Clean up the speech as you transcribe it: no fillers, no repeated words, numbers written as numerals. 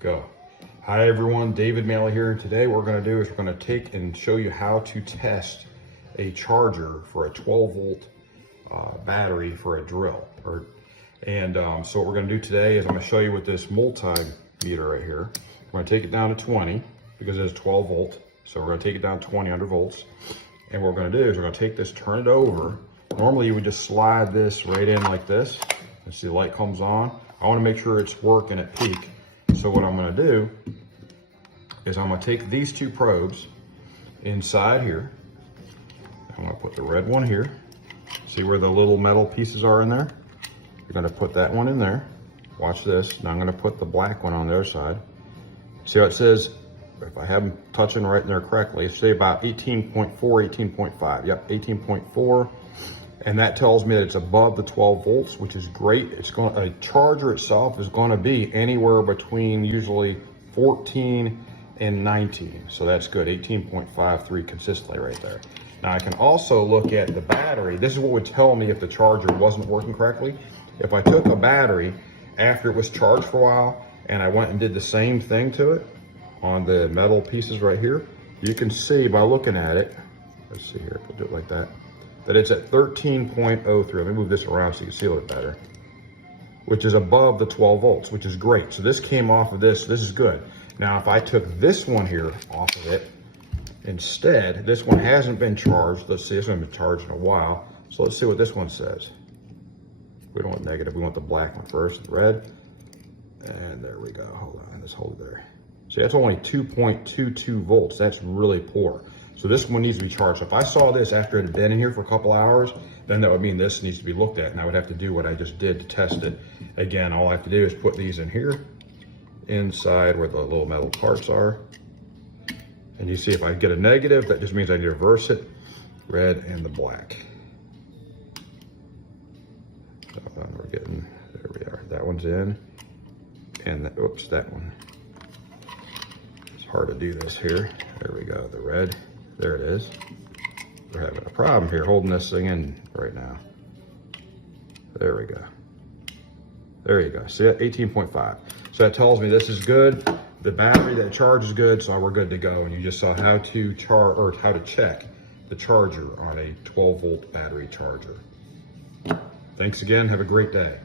Go. Hi everyone, David Maley here. Today what we're going to do is we're going to take and show you how to test a charger for a 12 volt battery for a drill. So what we're going to do today is I'm going to show you with this multimeter right here. I'm going to take it down to 20 because it is 12 volt. So we're going to take it down to 20 volts. And what we're going to do is we're going to take this, turn it over. Normally you would just slide this right in like this. And see the light comes on. I want to make sure it's working at peak. So what I'm going to do is I'm going to take these two probes inside here. I'm going to put the red one here. See where the little metal pieces are in there? You're going to put that one in there. Watch this. Now I'm going to put the black one on the other side. See how it says, if I have them touching right in there correctly, it's say about 18.4, 18.5. Yep, 18.4. And that tells me that it's above the 12 volts, which is great. A charger itself is going to be anywhere between usually 14 and 19. So that's good, 18.53 consistently right there. Now I can also look at the battery. This is what would tell me if the charger wasn't working correctly. If I took a battery after it was charged for a while and I went and did the same thing to it on the metal pieces right here, you can see by looking at it, let's see here, we'll do it like that it's at 13.03. Let me move this around so you can see a little better, which is above the 12 volts, which is great. So this came off of this is good. Now, if I took this one here off of it, instead, this one hasn't been charged. Let's see, this one hasn't been charged in a while. So let's see what this one says. We don't want negative, we want the black one first, the red. And there we go, hold on, let's hold it there. See, that's only 2.22 volts. That's really poor. So this one needs to be charged. So if I saw this after it had been in here for a couple hours, then that would mean this needs to be looked at. And I would have to do what I just did to test it. Again, all I have to do is put these in here, inside where the little metal parts are. And you see if I get a negative, that just means I need to reverse it. Red and the black. So we're getting, there we are. That one's in. And oops, that one. It's hard to do this here. There we go, the red. There it is. We're having a problem here holding this thing in right now. There we go. There you go. See that? 18.5. So that tells me this is good. The battery that charges good, so we're good to go. And you just saw how to how to check the charger on a 12 volt battery charger. Thanks again. Have a great day.